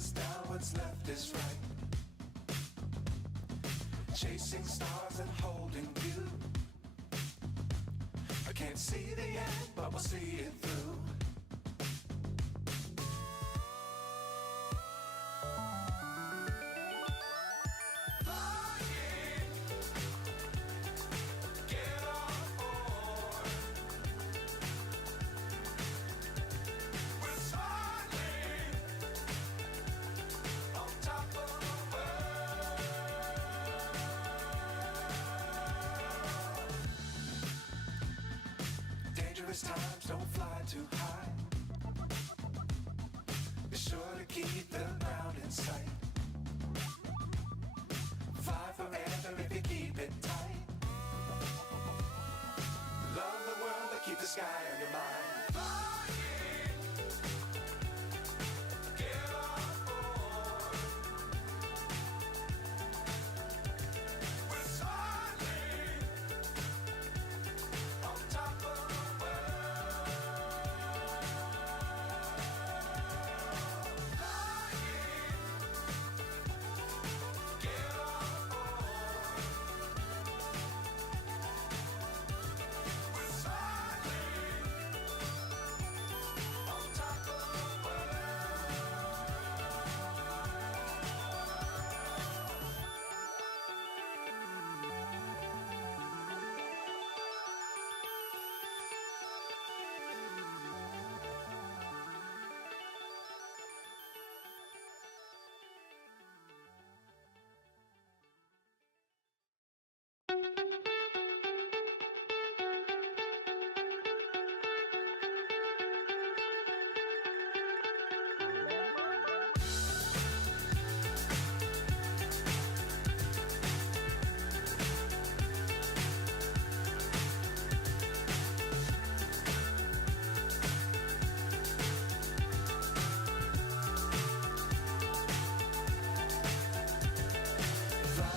is down, what's left is right. Chasing stars and holding you. I can't see the end, but we'll see it through. Dangerous times, don't fly too high. Be sure to keep the ground in sight. Fly forever if you keep it tight. Love the world, but keep the sky on your mind.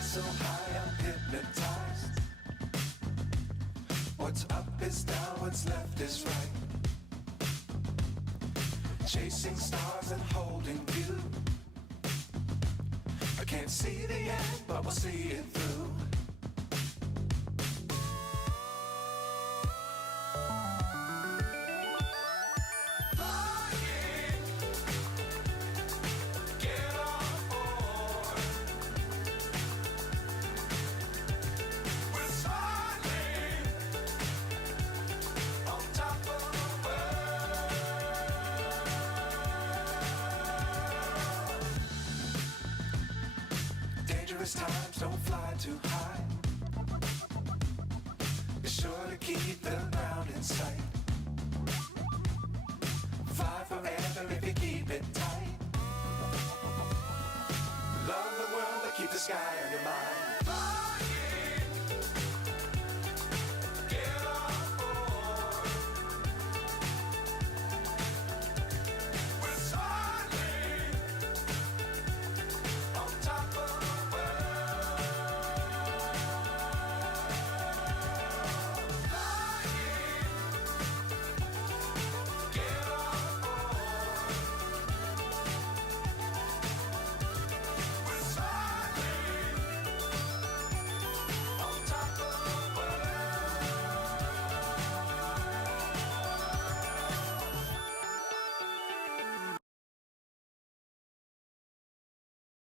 So high, I'm hypnotized. What's up is down, what's left is right. Chasing stars and holding you. I can't see the end, but we'll see it through. Dangerous times, don't fly too high. Be sure to keep the ground in sight. Fly forever if you keep it tight. Love the world, but keep the sky on your mind.